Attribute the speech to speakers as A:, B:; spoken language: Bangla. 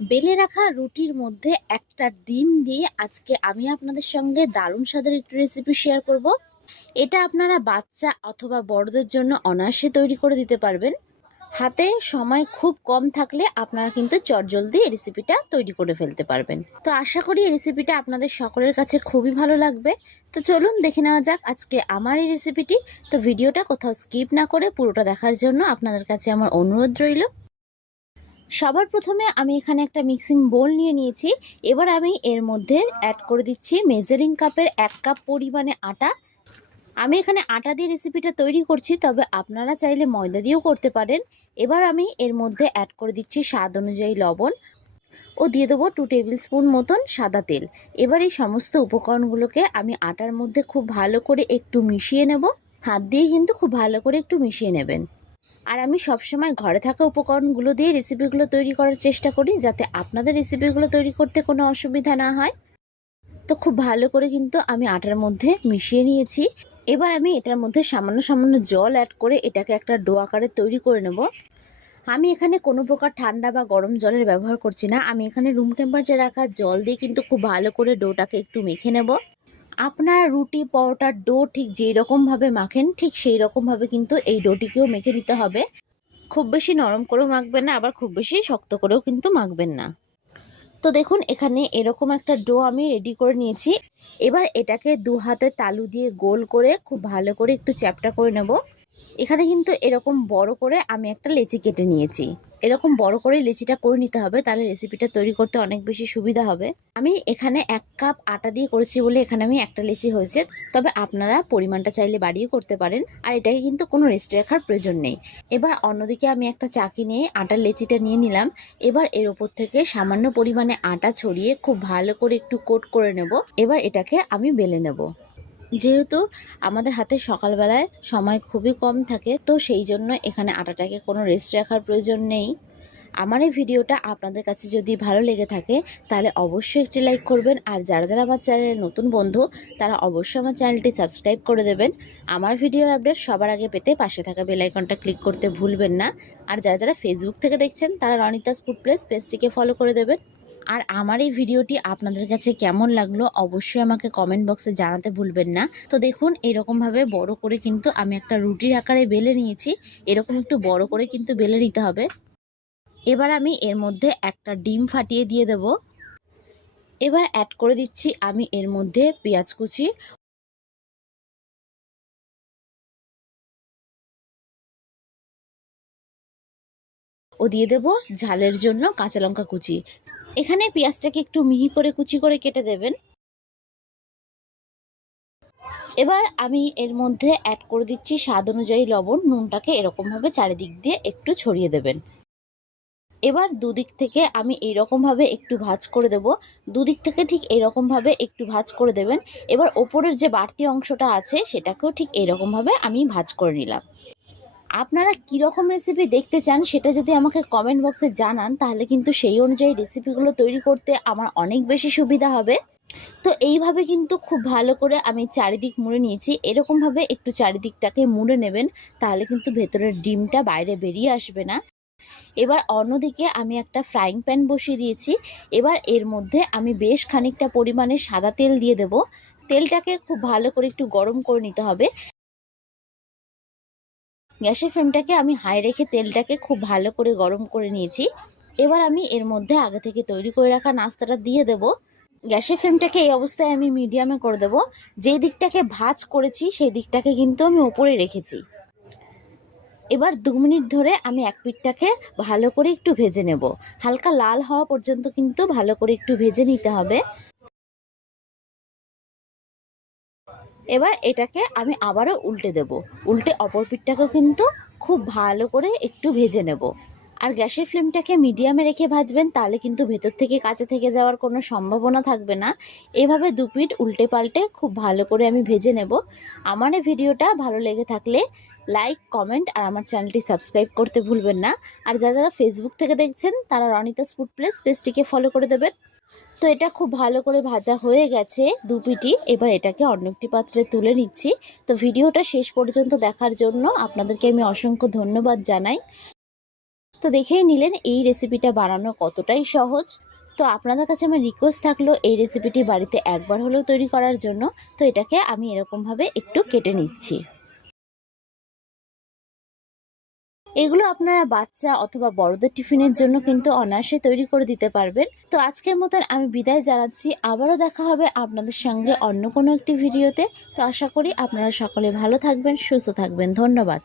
A: বেলে রাখা রুটির মধ্যে একটা ডিম দিয়ে আজকে আমি আপনাদের সঙ্গে দারুণ স্বাদের একটি রেসিপি শেয়ার করব। এটা আপনারা বাচ্চা অথবা বড়দের জন্য অনায়াসে তৈরি করে দিতে পারবেন। হাতে সময় খুব কম থাকলে আপনারা কিন্তু চটজলদি এই রেসিপিটা তৈরি করে ফেলতে পারবেন। তো আশা করি এই রেসিপিটা আপনাদের সকলের কাছে খুবই ভালো লাগবে। তো চলুন দেখে নেওয়া যাক আজকে আমার এই রেসিপিটি তো ভিডিওটা কোথাও স্কিপ না করে পুরোটা দেখার জন্য আপনাদের কাছে আমার অনুরোধ রইল। সবার প্রথমে আমি এখানে একটা মিক্সিং বোল নিয়ে নিয়েছি। এবার আমি এর মধ্যে অ্যাড করে দিচ্ছি মেজারিং কাপের এক কাপ পরিমাণে আটা। আমি এখানে আটা দিয়ে রেসিপিটা তৈরি করছি, তবে আপনারা চাইলে ময়দা দিয়েও করতে পারেন। এবার আমি এর মধ্যে অ্যাড করে দিচ্ছি স্বাদ অনুযায়ী লবণ। ও দিয়ে দেবো টু টেবিল স্পুন মতন সাদা তেল। এবার এই সমস্ত উপকরণগুলোকে আমি আটার মধ্যে খুব ভালো করে একটু মিশিয়ে নেব। হাত দিয়ে কিন্তু খুব ভালো করে একটু মিশিয়ে নেবেন। আর আমি সবসময় ঘরে থাকা উপকরণগুলো দিয়ে রেসিপিগুলো তৈরি করার চেষ্টা করি যাতে আপনাদের রেসিপিগুলো তৈরি করতে কোনো অসুবিধা না হয়। তো খুব ভালো করে কিন্তু আমি আটার মধ্যে মিশিয়ে নিয়েছি। এবার আমি এটার মধ্যে সামান্য সামান্য জল অ্যাড করে এটাকে একটা ডো আকারে তৈরি করে নেব। আমি এখানে কোনো প্রকার ঠান্ডা বা গরম জলের ব্যবহার করছি না। আমি এখানে রুম টেম্পারেচার রাখা জল দিয়ে কিন্তু খুব ভালো করে ডোটাকে একটু মেখে নেব। আপনার রুটি, পরোটার ডো ঠিক যেই রকমভাবে মাখেন, ঠিক সেই রকমভাবে কিন্তু এই ডোটিকেও মেখে দিতে হবে। খুব বেশি নরম করেও মাখবেন না, আবার খুব বেশি শক্ত করেও কিন্তু মাখবেন না। তো দেখুন, এখানে এরকম একটা ডো আমি রেডি করে নিয়েছি। এবার এটাকে দু হাতে তালু দিয়ে গোল করে খুব ভালো করে একটু চ্যাপটা করে নেব। এখানে কিন্তু এরকম বড় করে আমি একটা লেচি কেটে নিয়েছি। এরকম বড় করে লেচিটা করে নিতে হবে, তাহলে রেসিপিটা তৈরি করতে অনেক বেশি সুবিধা হবে। আমি এখানে এক কাপ আটা দিয়ে করেছি বলে এখানে আমি একটা লেচি হয়েছে, তবে আপনারা পরিমাণটা চাইলে বাড়িয়ে করতে পারেন, আর এটাকে কিন্তু কোনো রেস্ট রাখার প্রয়োজন নেই। এবার অন্যদিকে আমি একটা চাকি নিয়ে আটার লেচিটা নিয়ে নিলাম, এবার এর ওপর থেকে সামান্য পরিমাণে আটা ছড়িয়ে খুব ভালো করে একটু কোট করে নেব, এবার এটাকে আমি বেলে নেব। যেহেতু আমাদের হাতে সকালবেলায় সময় খুবই কম থাকে, তো সেই জন্য এখানে আটাটাকে কোনো রেস্ট রাখার প্রয়োজন নেই। আমার এই ভিডিওটা আপনাদের কাছে যদি ভালো লেগে থাকে, তাহলে অবশ্যই একটি লাইক করবেন, আর যারা যারা আমার চ্যানেলের নতুন বন্ধু, তারা অবশ্যই আমার চ্যানেলটি সাবস্ক্রাইব করে দেবেন। আমার ভিডিওর আপডেট সবার আগে পেতে পাশে থাকা বেলাইকনটা ক্লিক করতে ভুলবেন না। আর যারা যারা ফেসবুক থেকে দেখছেন, তারা রনিতাস ফুড প্লেস পেজটিকে ফলো করে দেবেন। আর আমার এই ভিডিওটি আপনাদের কাছে কেমন লাগল অবশ্যই আমাকে কমেন্ট বক্সে জানাতে ভুলবেন না। তো দেখুন, এরকমভাবে বড় করে কিন্তু আমি একটা রুটির আকারে বেলে নিয়েছি। এরকম একটু বড় করে কিন্তু বেলে নিতে হবে। এবার আমি এর মধ্যে একটা ডিম ফাটিয়ে দিয়ে দেব। এবার অ্যাড করে দিচ্ছি আমি এর মধ্যে পেঁয়াজ কুচি। ও দিয়ে দেব ঝালের জন্য কাঁচা লঙ্কা কুচি। এখানে পেঁয়াজটাকে একটু মিহি করে কুচি করে কেটে দেবেন। এবার আমি এর মধ্যে অ্যাড করে দিচ্ছি স্বাদ অনুযায়ী লবণ, নুনটাকে এরকমভাবে চারিদিক দিয়ে একটু ছড়িয়ে দেবেন। এবার দুদিক থেকে আমি এইরকমভাবে একটু ভাজ করে দেব। দুদিক থেকে ঠিক এইরকমভাবে একটু ভাজ করে দেবেন। এবার ওপরের যে বাড়তি অংশটা আছে, সেটাকেও ঠিক এইরকমভাবে আমি ভাজ করে নিলাম। আপনারা কীরকম রেসিপি দেখতে চান সেটা যদি আমাকে কমেন্ট বক্সে জানান, তাহলে কিন্তু সেই অনুযায়ী রেসিপিগুলো তৈরি করতে আমার অনেক বেশি সুবিধা হবে। তো এইভাবে কিন্তু খুব ভালো করে আমি চারিদিক মুড়ে নিয়েছি। এরকমভাবে একটু চারিদিকটাকে মুড়ে নেবেন, তাহলে কিন্তু ভেতরের ডিমটা বাইরে বেরিয়ে আসবে না। এবার অন্যদিকে আমি একটা ফ্রাইং প্যান বসিয়ে দিয়েছি। এবার এর মধ্যে আমি বেশ খানিকটা পরিমাণে সাদা তেল দিয়ে দেব। তেলটাকে খুব ভালো করে একটু গরম করে নিতে হবে। গ্যাসের ফ্লেমটাকে আমি হাই রেখে তেলটাকে খুব ভালো করে গরম করে নিয়েছি। এবার আমি এর মধ্যে আগে থেকে তৈরি করে রাখা নাস্তাটা দিয়ে দেব। গ্যাসের ফ্লেমটাকে এই অবস্থায় আমি মিডিয়ামে করে দেব। যেই দিকটাকে ভাজ করেছি, সেই দিকটাকে কিন্তু আমি ওপরে রেখেছি। এবার দু মিনিট ধরে আমি এক পিঠটাকে ভালো করে একটু ভেজে নেব। হালকা লাল হওয়া পর্যন্ত কিন্তু ভালো করে একটু ভেজে নিতে হবে। এবার এটাকে আমি আবারও উল্টে দেব। উল্টে অপর পিঠটাকেও কিন্তু খুব ভালো করে একটু ভেজে নেব। আর গ্যাসের ফ্লেমটাকে মিডিয়ামে রেখে ভাজবেন, তাহলে কিন্তু ভেতর থেকে কাছে থেকে যাওয়ার কোনো সম্ভাবনা থাকবে না। এভাবে দু পিঠ উল্টে পাল্টে খুব ভালো করে আমি ভেজে নেব। আমার এই ভিডিওটা ভালো লেগে থাকলে লাইক, কমেন্ট আর আমার চ্যানেলটি সাবস্ক্রাইব করতে ভুলবেন না। আর যারা যারা ফেসবুক থেকে দেখছেন, তারা রনিতাস ফুড প্লেস পেজটিকে ফলো করে দেবেন। তো এটা খুব ভালো করে ভাজা হয়ে গেছে দু পিটি। এবার এটাকে অন্য একটি পাত্রে তুলে নিচ্ছি। তো ভিডিওটা শেষ পর্যন্ত দেখার জন্য আপনাদেরকে আমি অসংখ্য ধন্যবাদ জানাই। তো দেখেই নিলেন এই রেসিপিটা বানানো কতটাই সহজ। তো আপনাদের কাছে আমার রিকোয়েস্ট থাকল এই রেসিপিটি বাড়িতে একবার হলেও তৈরি করার জন্য। তো এটাকে আমি এরকমভাবে একটু কেটে নিচ্ছি। এগুলো আপনারা বাচ্চা অথবা বড়দের টিফিনের জন্য কিন্তু অনায়াসে তৈরি করে দিতে পারবেন। তো আজকের মতন আমি বিদায় জানাচ্ছি। আবারও দেখা হবে আপনাদের সঙ্গে অন্য কোনো একটি ভিডিওতে। তো আশা করি আপনারা সকলে ভালো থাকবেন, সুস্থ থাকবেন। ধন্যবাদ।